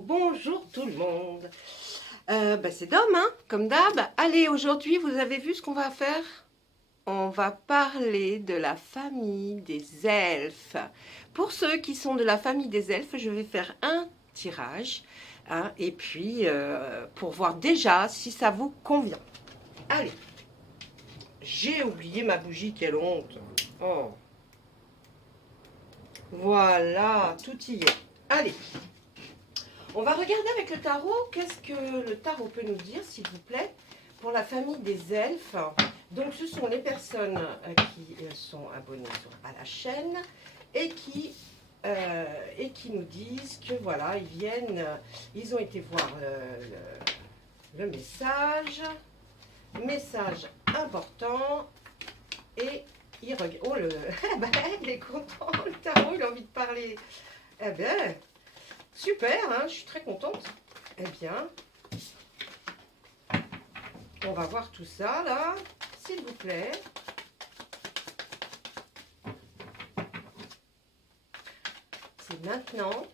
bonjour tout le monde. C'est Dom, hein, comme d'hab. Allez, aujourd'hui, vous avez vu ce qu'on va faire? On va parler de la famille des elfes. Pour ceux qui sont de la famille des elfes, je vais faire un tirage, hein, et puis pour voir déjà si ça vous convient. Allez, j'ai oublié ma bougie, quelle honte. Oh, voilà, tout y est. Allez. On va regarder avec le tarot, qu'est-ce que le tarot peut nous dire, s'il vous plaît, pour la famille des elfes. Donc, ce sont les personnes qui sont abonnées à la chaîne et qui nous disent que voilà, ils ont été voir le message important, et ils regardent. Oh, il est content, le tarot, il a envie de parler. Eh bien, super, hein, je suis très contente. Eh bien, on va voir tout ça là, s'il vous plaît. C'est maintenant.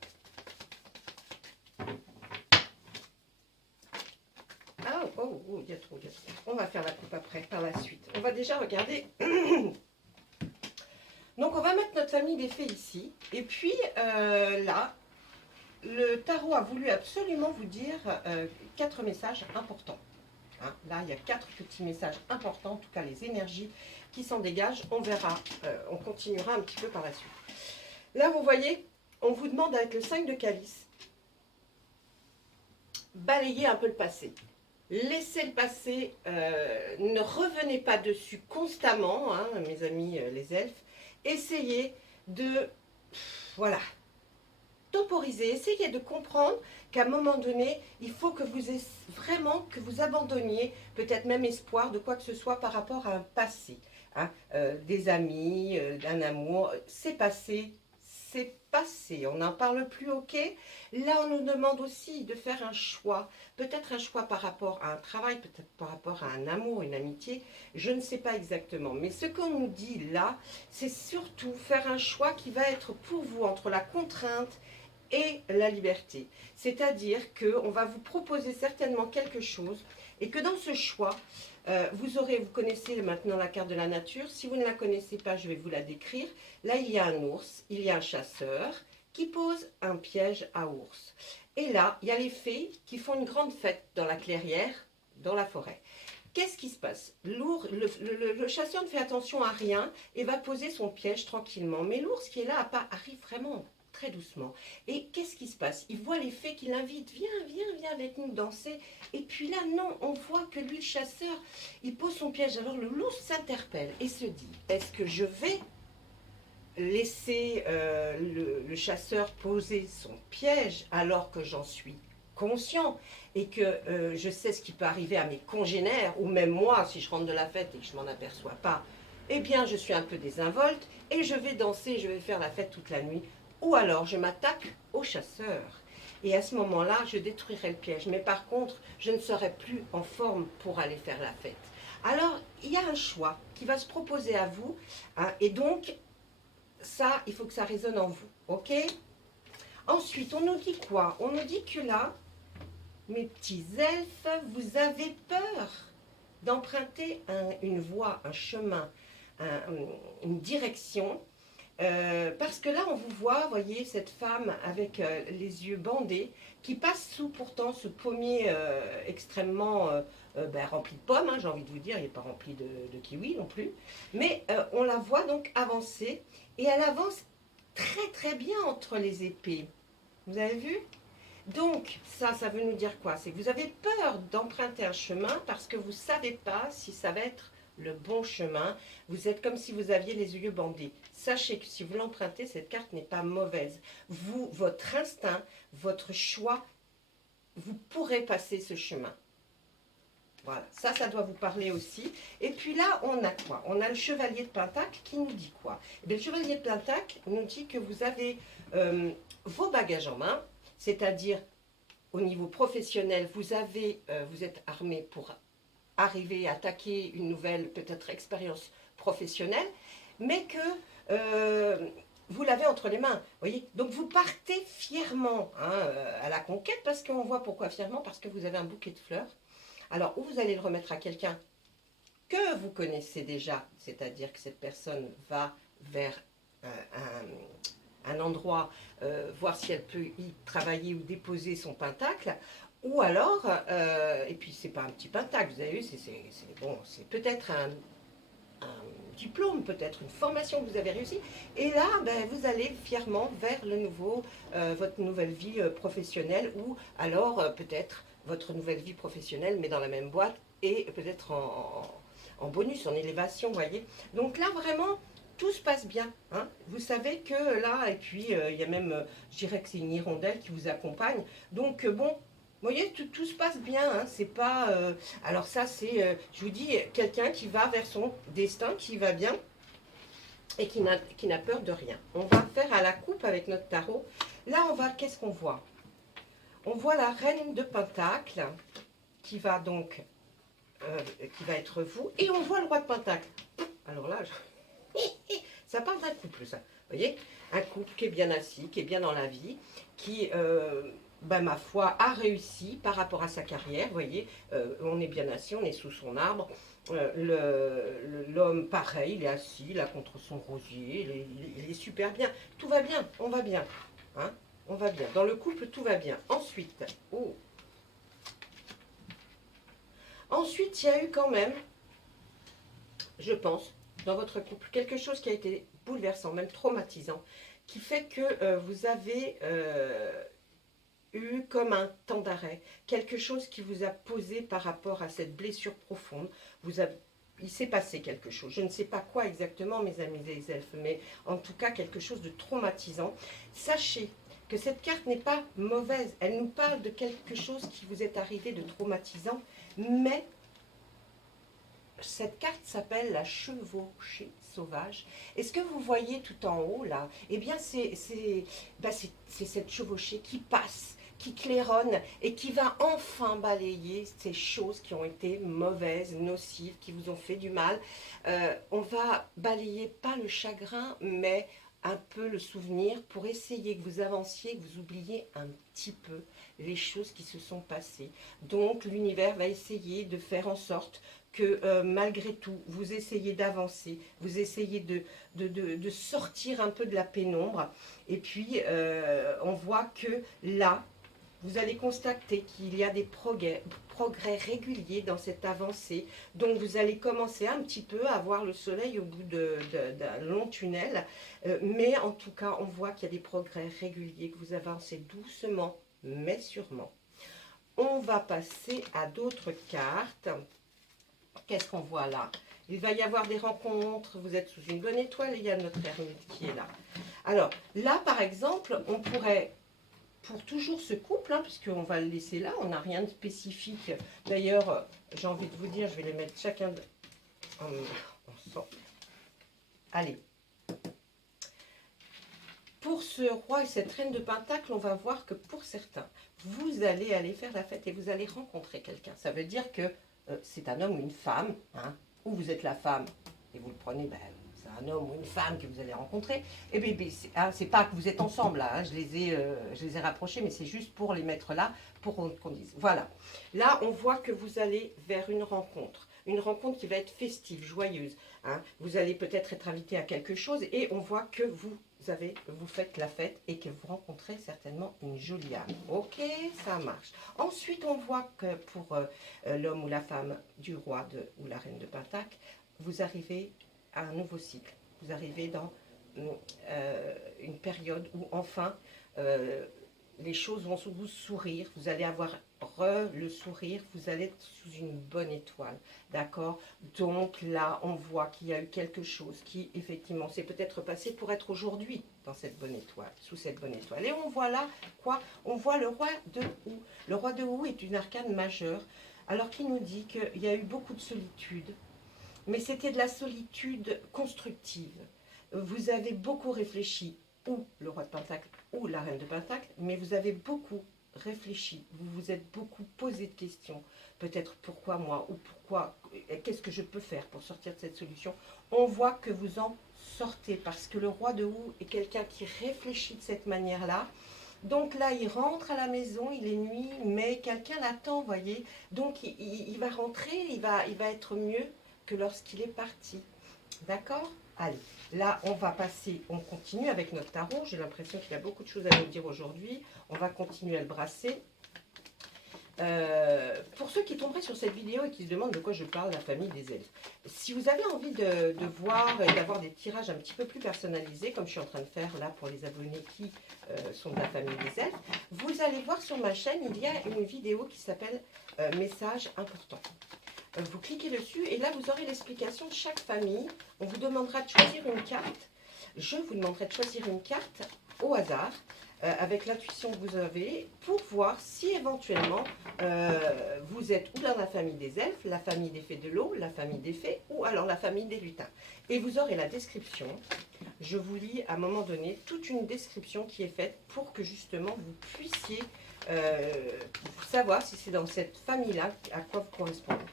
Ah, oh, il y a trop. On va faire la coupe après, par la suite. On va déjà regarder. Donc, on va mettre notre famille des fées ici. Et puis, là, le tarot a voulu absolument vous dire 4 messages importants. Hein, là, il y a 4 petits messages importants, en tout cas les énergies qui s'en dégagent. On verra, on continuera un petit peu par la suite. Là, vous voyez, on vous demande avec le 5 de calice, balayer un peu le passé. Laissez le passé, ne revenez pas dessus constamment, hein, mes amis les elfes. Essayez de, voilà, temporiser, essayez de comprendre qu'à un moment donné, il faut que vous vraiment que vous abandonniez peut-être même espoir de quoi que ce soit par rapport à un passé, hein, des amis, d'un amour. C'est passé, on n'en parle plus, ok. Là, on nous demande aussi de faire un choix, peut-être un choix par rapport à un travail, peut-être par rapport à un amour, une amitié, je ne sais pas exactement. Mais ce qu'on nous dit là, c'est surtout faire un choix qui va être pour vous entre la contrainte et la liberté. C'est-à-dire qu'on va vous proposer certainement quelque chose et que dans ce choix, vous connaissez maintenant la carte de la nature. Si vous ne la connaissez pas, je vais vous la décrire. Là, il y a un ours, il y a un chasseur qui pose un piège à ours. Et là, il y a les fées qui font une grande fête dans la clairière, dans la forêt. Qu'est-ce qui se passe? Le chasseur ne fait attention à rien et va poser son piège tranquillement. Mais l'ours qui est là arrive vraiment très doucement. Et qu'est-ce qui se passe? Il voit les fées qui l'invitent. Viens avec nous danser. Et puis là, non, on voit que lui, le chasseur, il pose son piège. Alors le loup s'interpelle et se dit, est-ce que je vais laisser le chasseur poser son piège alors que j'en suis conscient et que je sais ce qui peut arriver à mes congénères, ou même moi, si je rentre de la fête et que je ne m'en aperçois pas, eh bien je suis un peu désinvolte et je vais danser, je vais faire la fête toute la nuit. Ou alors je m'attaque au chasseur. Et à ce moment-là, je détruirai le piège. Mais par contre, je ne serai plus en forme pour aller faire la fête. Alors, il y a un choix qui va se proposer à vous. Hein, et donc, ça, il faut que ça résonne en vous. Ok? Ensuite, on nous dit quoi? On nous dit que là, mes petits elfes, vous avez peur d'emprunter une voie, un chemin, une direction. Parce que là, on vous voit, voyez, cette femme avec les yeux bandés, qui passe sous pourtant ce pommier extrêmement rempli de pommes, hein, j'ai envie de vous dire, il n'est pas rempli de kiwis non plus. Mais on la voit donc avancer, et elle avance très très bien entre les épées. Vous avez vu? Donc, ça veut nous dire quoi? C'est que vous avez peur d'emprunter un chemin parce que vous ne savez pas si ça va être le bon chemin. Vous êtes comme si vous aviez les yeux bandés. Sachez que si vous l'empruntez, cette carte n'est pas mauvaise. Vous, votre instinct, votre choix, vous pourrez passer ce chemin. Voilà, ça doit vous parler aussi. Et puis là, on a quoi? On a le chevalier de Pentacle qui nous dit quoi? Eh bien, le chevalier de Pentacle nous dit que vous avez vos bagages en main, c'est-à-dire au niveau professionnel, vous êtes armé pour arriver à attaquer une nouvelle peut-être expérience professionnelle, mais que vous l'avez entre les mains, voyez. Donc vous partez fièrement hein, à la conquête, parce qu'on voit pourquoi fièrement, parce que vous avez un bouquet de fleurs. Alors, ou vous allez le remettre à quelqu'un que vous connaissez déjà, c'est-à-dire que cette personne va vers un endroit, voir si elle peut y travailler ou déposer son pentacle, ou alors, et puis c'est pas un petit pentacle, vous avez vu, c'est peut-être un diplôme, peut-être une formation que vous avez réussi, et là, ben, vous allez fièrement vers votre nouvelle vie professionnelle, ou alors peut-être votre nouvelle vie professionnelle, mais dans la même boîte, et peut-être en bonus, en élévation, vous voyez. Donc là, vraiment, tout se passe bien. Hein. Vous savez que là, et puis il y a même, je dirais que c'est une hirondelle qui vous accompagne. Donc bon, vous voyez, tout se passe bien. Hein. C'est pas. Alors ça, c'est, je vous dis, quelqu'un qui va vers son destin, qui va bien et qui n'a peur de rien. On va faire à la coupe avec notre tarot. Là, qu'est-ce qu'on voit? On voit la reine de Pentacle qui va donc, qui va être vous, et on voit le roi de Pentacle. Alors là, ça parle d'un couple, ça. Vous voyez, un couple qui est bien assis, qui est bien dans la vie, qui, ben, ma foi, a réussi par rapport à sa carrière. Vous voyez, on est bien assis, on est sous son arbre. L'homme, pareil, il est assis là contre son rosier, il est super bien. Tout va bien, on va bien. Hein, on va bien. Dans le couple, tout va bien. Ensuite, ensuite, il y a eu quand même, je pense, dans votre couple, quelque chose qui a été bouleversant, même traumatisant, qui fait que vous avez eu comme un temps d'arrêt, quelque chose qui vous a posé par rapport à cette blessure profonde. Il s'est passé quelque chose, je ne sais pas quoi exactement, mes amis des elfes, mais en tout cas quelque chose de traumatisant. Sachez que cette carte n'est pas mauvaise, elle nous parle de quelque chose qui vous est arrivé de traumatisant, mais cette carte s'appelle la chevauchée sauvage. Et ce que vous voyez tout en haut là, eh bien c'est cette chevauchée qui passe, qui claironne et qui va enfin balayer ces choses qui ont été mauvaises, nocives, qui vous ont fait du mal. On va balayer pas le chagrin, mais un peu le souvenir pour essayer que vous avanciez, que vous oubliez un petit peu les choses qui se sont passées. Donc l'univers va essayer de faire en sorte que malgré tout, vous essayez d'avancer, vous essayez de sortir un peu de la pénombre. Et puis, on voit que là, vous allez constater qu'il y a des progrès réguliers dans cette avancée. Donc, vous allez commencer un petit peu à voir le soleil au bout d'un long tunnel. Mais en tout cas, on voit qu'il y a des progrès réguliers, que vous avancez doucement, mais sûrement. On va passer à d'autres cartes. Qu'est-ce qu'on voit là? Il va y avoir des rencontres, vous êtes sous une bonne étoile, il y a notre ermite qui est là. Alors, là, par exemple, on pourrait, pour toujours ce couple, hein, puisqu'on va le laisser là, on n'a rien de spécifique. D'ailleurs, j'ai envie de vous dire, je vais les mettre chacun ensemble. Allez. Pour ce roi et cette reine de Pentacle, on va voir que pour certains, vous allez aller faire la fête et vous allez rencontrer quelqu'un. Ça veut dire que c'est un homme ou une femme, hein, ou vous êtes la femme et vous le prenez, ben, c'est un homme ou une femme que vous allez rencontrer. Et bien, c'est pas que vous êtes ensemble là, hein, je les ai rapprochés, mais c'est juste pour les mettre là, pour qu'on dise. Voilà. Là, on voit que vous allez vers une rencontre qui va être festive, joyeuse. Hein. Vous allez peut-être être invité à quelque chose et on voit que vous faites la fête et que vous rencontrez certainement une jolie âme. Ok, ça marche. Ensuite, on voit que pour l'homme ou la femme du roi ou la reine de Pentacle, vous arrivez à un nouveau cycle. Vous arrivez dans une période où enfin les choses vont vous sourire, vous allez avoir le sourire, vous allez être sous une bonne étoile, d'accord? Donc là, on voit qu'il y a eu quelque chose qui, effectivement, s'est peut-être passé pour être aujourd'hui dans cette bonne étoile, sous cette bonne étoile. Et on voit là, quoi? On voit le roi de Houx. Le roi de Houx est une arcane majeure, alors qu'il nous dit qu'il y a eu beaucoup de solitude, mais c'était de la solitude constructive. Vous avez beaucoup réfléchi, ou le roi de Pentacle, ou la reine de Pentacle, mais vous avez beaucoup réfléchi, vous vous êtes beaucoup posé de questions, peut-être pourquoi moi, ou pourquoi, qu'est-ce que je peux faire pour sortir de cette solution? On voit que vous en sortez parce que le roi de houe est quelqu'un qui réfléchit de cette manière-là. Donc là, il rentre à la maison, il est nuit, mais quelqu'un l'attend, voyez. Donc il va rentrer, il va être mieux que lorsqu'il est parti. D'accord? Allez, là, on va passer, on continue avec notre tarot. J'ai l'impression qu'il y a beaucoup de choses à nous dire aujourd'hui. On va continuer à le brasser. Pour ceux qui tomberaient sur cette vidéo et qui se demandent de quoi je parle, la famille des elfes. Si vous avez envie de voir et d'avoir des tirages un petit peu plus personnalisés, comme je suis en train de faire là pour les abonnés qui sont de la famille des elfes, vous allez voir sur ma chaîne, il y a une vidéo qui s'appelle Message important. Vous cliquez dessus et là vous aurez l'explication de chaque famille. On vous demandera de choisir une carte. Je vous demanderai de choisir une carte au hasard. Avec l'intuition que vous avez, pour voir si éventuellement vous êtes ou dans la famille des elfes, la famille des fées de l'eau, la famille des fées, ou alors la famille des lutins. Et vous aurez la description. Je vous lis à un moment donné toute une description qui est faite pour que justement vous puissiez savoir si c'est dans cette famille-là à quoi vous correspondez.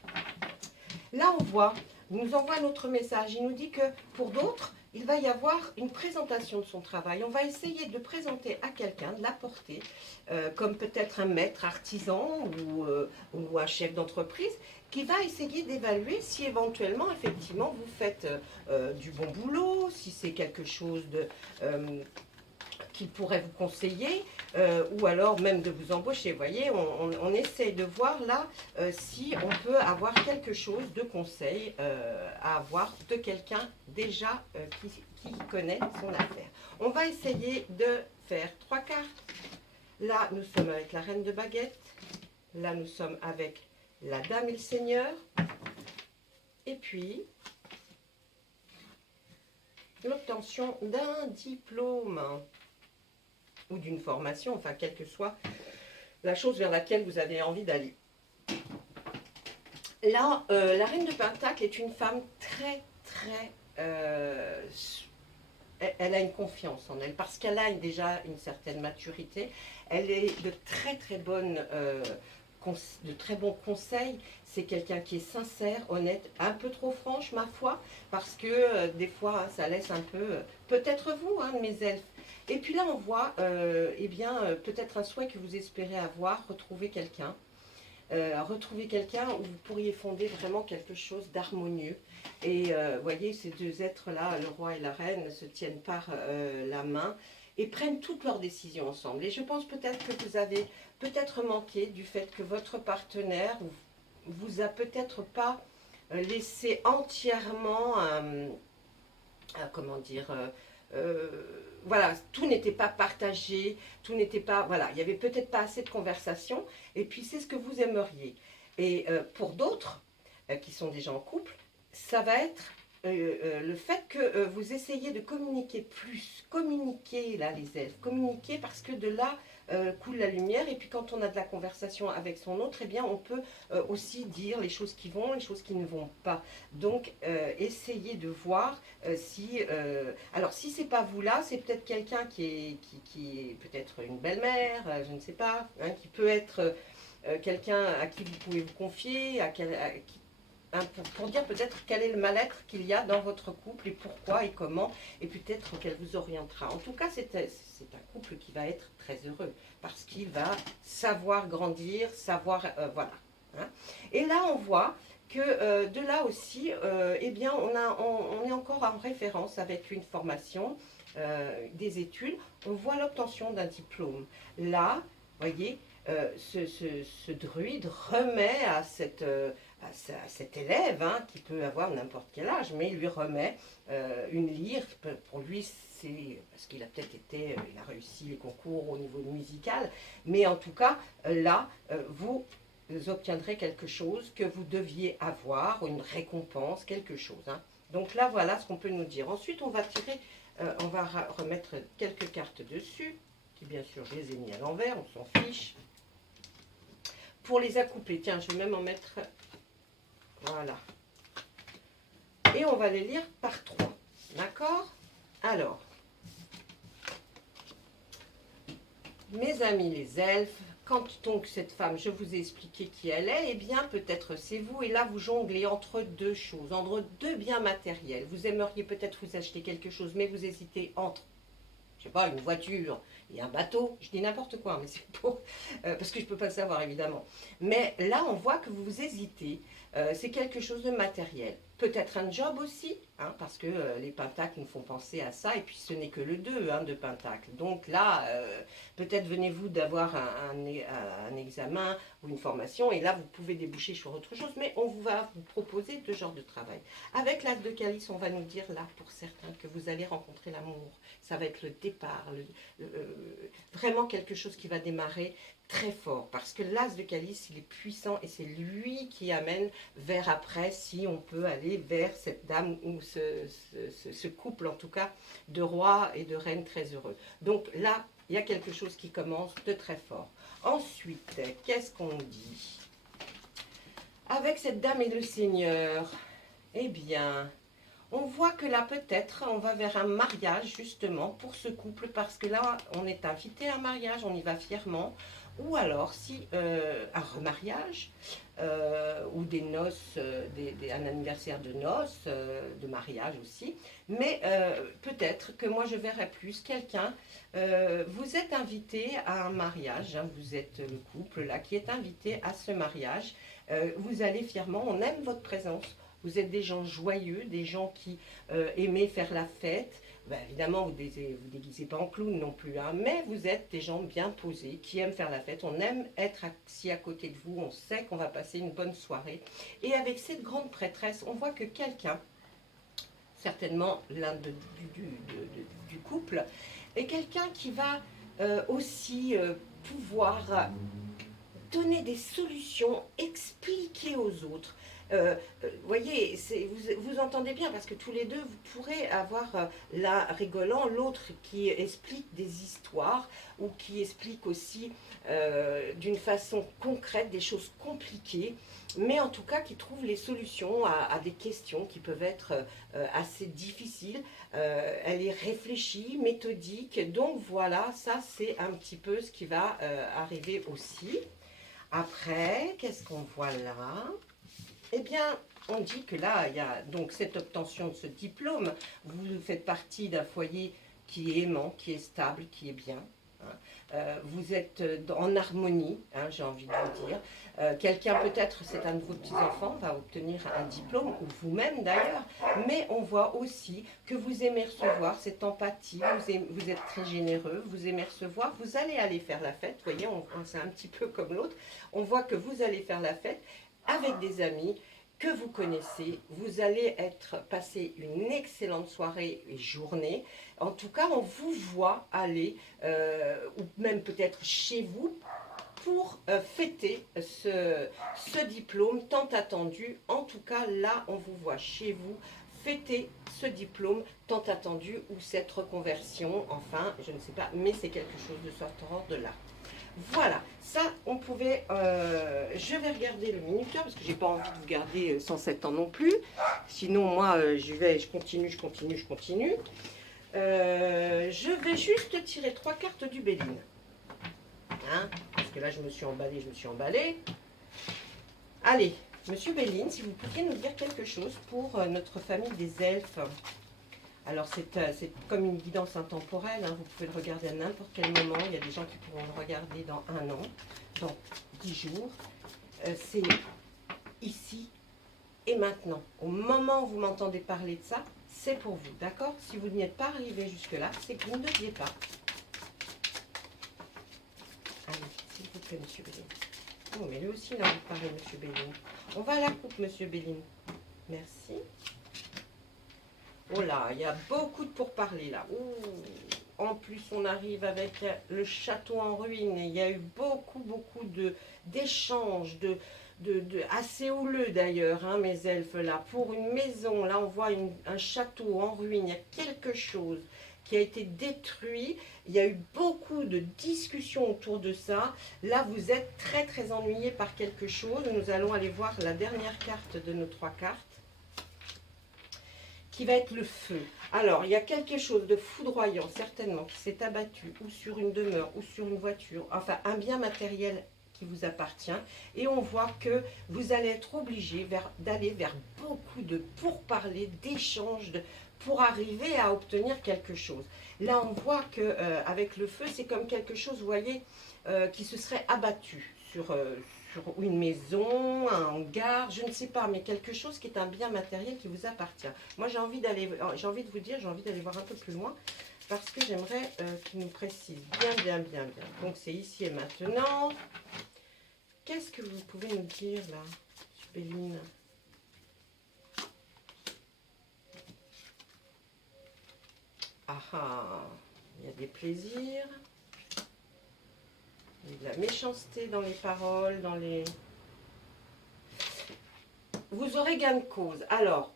Là, on voit, il nous envoie un autre message. Il nous dit que pour d'autres, il va y avoir une présentation de son travail. On va essayer de présenter à quelqu'un, de l'apporter, comme peut-être un maître artisan ou un chef d'entreprise, qui va essayer d'évaluer si éventuellement, effectivement, vous faites du bon boulot, si c'est quelque chose de... qu'il pourrait vous conseiller, ou alors même de vous embaucher. Vous voyez, on essaie de voir là si on peut avoir quelque chose de conseil à avoir de quelqu'un déjà qui connaît son affaire. On va essayer de faire 3 cartes. Là, nous sommes avec la reine de baguette. Là, nous sommes avec la dame et le seigneur. Et puis, l'obtention d'un diplôme ou d'une formation, enfin, quelle que soit la chose vers laquelle vous avez envie d'aller. Là, la reine de Pentacle est une femme très... elle a une confiance en elle, parce qu'elle a déjà une certaine maturité. Elle est de très bons conseils. C'est quelqu'un qui est sincère, honnête, un peu trop franche, ma foi, parce que des fois, ça laisse un peu... peut-être vous, hein, mes elfes. Et puis là, on voit, peut-être un souhait que vous espérez avoir, retrouver quelqu'un. Retrouver quelqu'un où vous pourriez fonder vraiment quelque chose d'harmonieux. Et voyez, ces deux êtres-là, le roi et la reine, se tiennent par la main et prennent toutes leurs décisions ensemble. Et je pense peut-être que vous avez peut-être manqué du fait que votre partenaire vous a peut-être pas laissé entièrement, comment dire... voilà, tout n'était pas partagé, tout n'était pas, voilà, il n'y avait peut-être pas assez de conversation, et puis c'est ce que vous aimeriez. Et pour d'autres, qui sont déjà en couple, ça va être le fait que vous essayez de communiquer plus, communiquer là les elfes, communiquer parce que de là coule la lumière, et puis quand on a de la conversation avec son autre, eh bien on peut aussi dire les choses qui vont, les choses qui ne vont pas. Donc essayez de voir si, alors si c'est pas vous là, c'est peut-être quelqu'un qui est peut-être une belle-mère, je ne sais pas, hein, qui peut être quelqu'un à qui vous pouvez vous confier, pour dire peut-être quel est le mal-être qu'il y a dans votre couple et pourquoi et comment, et peut-être qu'elle vous orientera. En tout cas, c'est un couple qui va être très heureux parce qu'il va savoir grandir, savoir... voilà. Hein. Et là, on voit que de là aussi, eh bien, on est encore en référence avec une formation, des études. On voit l'obtention d'un diplôme. Là, voyez, ce druide remet à cet élève, hein, qui peut avoir n'importe quel âge, mais il lui remet une lyre. Pour lui, c'est parce qu'il a peut-être été, il a réussi les concours au niveau musical, mais en tout cas, là, vous obtiendrez quelque chose que vous deviez avoir, une récompense, quelque chose. Hein. Donc là, voilà ce qu'on peut nous dire. Ensuite, on va tirer, on va remettre quelques cartes dessus, qui bien sûr, je les ai mis à l'envers, on s'en fiche. Pour les accoupler, tiens, je vais même en mettre... Voilà. Et on va les lire par 3. D'accord? Alors, mes amis les elfes, quand donc cette femme, je vous ai expliqué qui elle est, eh bien peut-être c'est vous, et là vous jonglez entre deux choses, entre deux biens matériels. Vous aimeriez peut-être vous acheter quelque chose, mais vous hésitez entre, je sais pas, une voiture et un bateau. Je dis n'importe quoi, mais c'est pour, parce que je ne peux pas le savoir évidemment. Mais là on voit que vous hésitez, c'est quelque chose de matériel. Peut-être un job aussi, hein, parce que les pentacles nous font penser à ça, et puis ce n'est que le 2 hein, de pentacles. Donc là, peut-être venez-vous d'avoir un examen ou une formation, et là vous pouvez déboucher sur autre chose, mais on va vous proposer deux genres de travail. Avec l'as de calice, on va nous dire là, pour certains, que vous allez rencontrer l'amour. Ça va être le départ, vraiment quelque chose qui va démarrer très fort, parce que l'as de calice, il est puissant, et c'est lui qui amène vers après, si on peut aller vers cette dame ou ce couple en tout cas de roi et de reine très heureux. Donc là, il y a quelque chose qui commence de très fort. Ensuite, qu'est-ce qu'on dit avec cette dame et le seigneur? Eh bien, on voit que là peut-être on va vers un mariage justement pour ce couple, parce que là on est invité à un mariage, on y va fièrement. Ou alors si un remariage ou des noces, un anniversaire de noces, de mariage aussi. Mais peut-être que moi je verrais plus quelqu'un, vous êtes invité à un mariage, hein, vous êtes le couple là qui est invité à ce mariage. Vous allez fièrement, on aime votre présence. Vous êtes des gens joyeux, des gens qui aimez faire la fête. Ben, évidemment, vous ne vous déguisez pas en clown non plus, hein, mais vous êtes des gens bien posés, qui aiment faire la fête. On aime être assis à côté de vous, on sait qu'on va passer une bonne soirée. Et avec cette grande prêtresse, on voit que quelqu'un, certainement l'un du couple, est quelqu'un qui va aussi pouvoir donner des solutions, expliquer aux autres. Voyez, vous entendez bien, parce que tous les deux, vous pourrez avoir l'un rigolant, l'autre qui explique des histoires, ou qui explique aussi d'une façon concrète des choses compliquées, mais en tout cas qui trouve les solutions à des questions qui peuvent être assez difficiles. Elle est réfléchie, méthodique, donc voilà, ça c'est un petit peu ce qui va arriver aussi. Après, qu'est-ce qu'on voit là? Eh bien, on dit que là, il y a donc cette obtention de ce diplôme. Vous faites partie d'un foyer qui est aimant, qui est stable, qui est bien. Hein. Vous êtes en harmonie, hein, j'ai envie de vous dire. Quelqu'un, peut-être, c'est un de vos petits-enfants, va obtenir un diplôme, ou vous-même d'ailleurs. Mais on voit aussi que vous aimez recevoir cette empathie, vous êtes très généreux, vous aimez recevoir, vous allez aller faire la fête. Vous voyez, c'est un petit peu comme l'autre. On voit que vous allez faire la fête avec des amis que vous connaissez. Vous allez passer une excellente soirée et journée. En tout cas, on vous voit aller, ou même peut-être chez vous, pour fêter ce diplôme tant attendu. En tout cas, là, on vous voit chez vous fêter ce diplôme tant attendu, ou cette reconversion, enfin, je ne sais pas, mais c'est quelque chose de cet ordre-là. Voilà, ça, on pouvait... je vais regarder le minuteur, parce que j'ai pas envie de vous garder 107 ans non plus. Sinon, moi, je continue. Je vais juste tirer 3 cartes du Béline. Hein, parce que là, je me suis emballée. Allez, Monsieur Béline, si vous pouviez nous dire quelque chose pour notre famille des elfes. Alors, c'est comme une guidance intemporelle, hein, vous pouvez le regarder à n'importe quel moment. Il y a des gens qui pourront le regarder dans 1 an, dans 10 jours. C'est ici et maintenant. Au moment où vous m'entendez parler de ça, c'est pour vous, d'accord? Si vous n'y êtes pas arrivé jusque-là, c'est que vous ne deviez pas. Allez, s'il vous plaît, Monsieur Béline. Oh, mais lui aussi, il a envie de parler, Monsieur Béline. On va à la coupe, Monsieur Béline. Merci. Oh là, il y a beaucoup de pourparlers là. Ouh. En plus, on arrive avec le château en ruine. Et il y a eu beaucoup d'échanges, assez houleux d'ailleurs, hein, mes elfes là. Pour une maison, là on voit un château en ruine. Il y a quelque chose qui a été détruit. Il y a eu beaucoup de discussions autour de ça. Là, vous êtes très ennuyé par quelque chose. Nous allons aller voir la dernière carte de nos 3 cartes. qui va être le feu. Alors, il y a quelque chose de foudroyant, certainement, qui s'est abattu, ou sur une demeure, ou sur une voiture, enfin, un bien matériel qui vous appartient. Et on voit que vous allez être obligé d'aller vers beaucoup de pourparlers, d'échanges, pour arriver à obtenir quelque chose. Là, on voit que avec le feu, c'est comme quelque chose, vous voyez, qui se serait abattu sur une maison, un hangar, je ne sais pas, mais quelque chose qui est un bien matériel qui vous appartient. Moi, j'ai envie de vous dire, j'ai envie d'aller voir un peu plus loin, parce que j'aimerais qu'il nous précise bien. Donc, c'est ici et maintenant. Qu'est-ce que vous pouvez nous dire, là, Béline? Ah ah, il y a des plaisirs. Il y a de la méchanceté dans les paroles, dans les... Vous aurez gain de cause. Alors,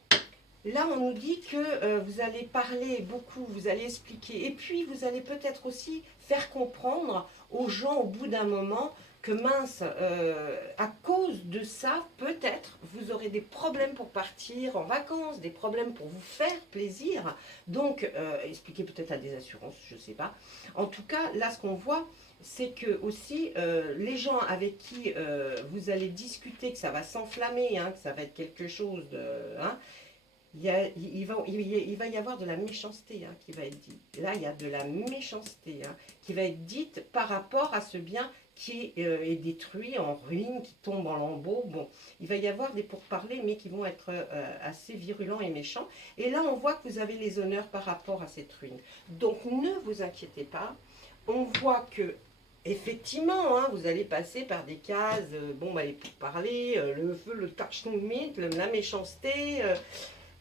là, on nous dit que vous allez parler beaucoup, vous allez expliquer. Et puis, vous allez peut-être aussi faire comprendre aux gens au bout d'un moment que mince, à cause de ça, peut-être, vous aurez des problèmes pour partir en vacances, des problèmes pour vous faire plaisir. Donc, expliquer peut-être à des assurances, je ne sais pas. En tout cas, là, ce qu'on voit, c'est que aussi les gens avec qui vous allez discuter, que ça va s'enflammer, hein, que ça va être quelque chose de... Hein, il va y avoir de la méchanceté hein, qui va être dite. Là, il y a de la méchanceté hein, qui va être dite par rapport à ce bien qui est détruit, en ruine, qui tombe en lambeaux. Bon, il va y avoir des pourparlers, mais qui vont être assez virulents et méchants. Et là, on voit que vous avez les honneurs par rapport à cette ruine. Donc, ne vous inquiétez pas. On voit que effectivement, hein, vous allez passer par des cases, bon, bah, les pourparlers, le feu, le touch-no-meat, la méchanceté,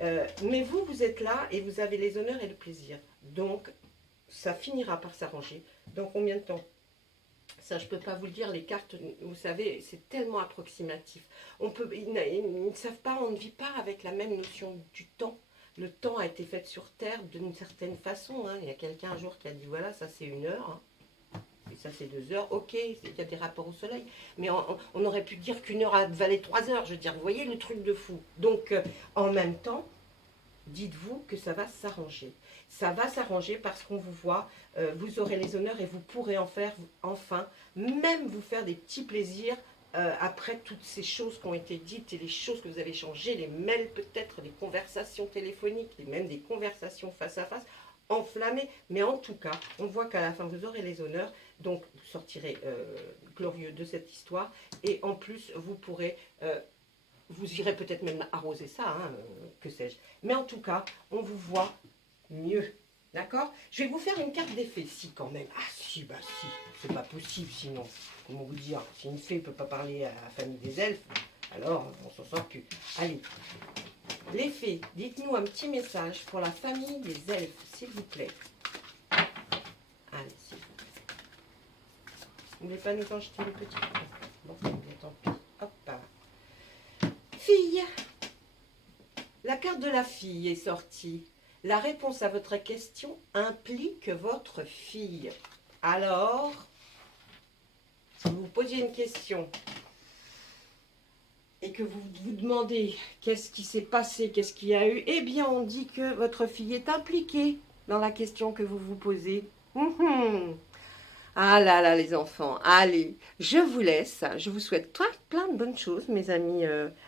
mais vous, vous êtes là et vous avez les honneurs et le plaisir. Donc, ça finira par s'arranger. Dans combien de temps? Ça, je ne peux pas vous le dire, les cartes, vous savez, c'est tellement approximatif. Ils ne savent pas, on ne vit pas avec la même notion du temps. Le temps a été fait sur Terre d'une certaine façon. Hein. Il y a quelqu'un un jour qui a dit, voilà, ça c'est 1 heure. Hein. Et ça c'est 2 heures, ok, il y a des rapports au soleil, mais on aurait pu dire qu'1 heure valait 3 heures, je veux dire, vous voyez le truc de fou. Donc, en même temps, dites-vous que ça va s'arranger. Ça va s'arranger parce qu'on vous voit, vous aurez les honneurs et vous pourrez en faire, enfin, même vous faire des petits plaisirs après toutes ces choses qui ont été dites et les choses que vous avez changées, les mails peut-être, les conversations téléphoniques, et même des conversations face à face, enflammées. Mais en tout cas, on voit qu'à la fin, vous aurez les honneurs. Donc, vous sortirez glorieux de cette histoire. Et en plus, vous pourrez... vous irez peut-être même arroser ça, hein, que sais-je. Mais en tout cas, on vous voit mieux. D'accord? Je vais vous faire une carte d'effet, si quand même. Ah si, bah si. C'est pas possible sinon. Comment vous dire? Si une fée ne peut pas parler à la famille des elfes, alors on s'en sort plus. Allez. Les fées, dites-nous un petit message pour la famille des elfes, s'il vous plaît. Allez, s'il vous plaît. Vous ne voulez pas nous en jeter une petite? Bon, tant pis. Hop là. Fille. La carte de la fille est sortie. La réponse à votre question implique votre fille. Alors, si vous vous posiez une question et que vous vous demandez qu'est-ce qui s'est passé, qu'est-ce qu'il y a eu, eh bien on dit que votre fille est impliquée dans la question que vous vous posez. Ah là là les enfants, allez, je vous laisse, je vous souhaite plein de bonnes choses mes amis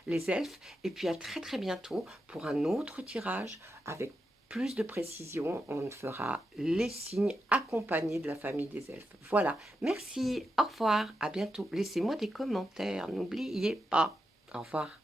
les elfes, et puis à très très bientôt pour un autre tirage avec plus de précision. On fera les signes accompagnés de la famille des elfes. Voilà, merci, au revoir, à bientôt. Laissez-moi des commentaires, n'oubliez pas. Au revoir.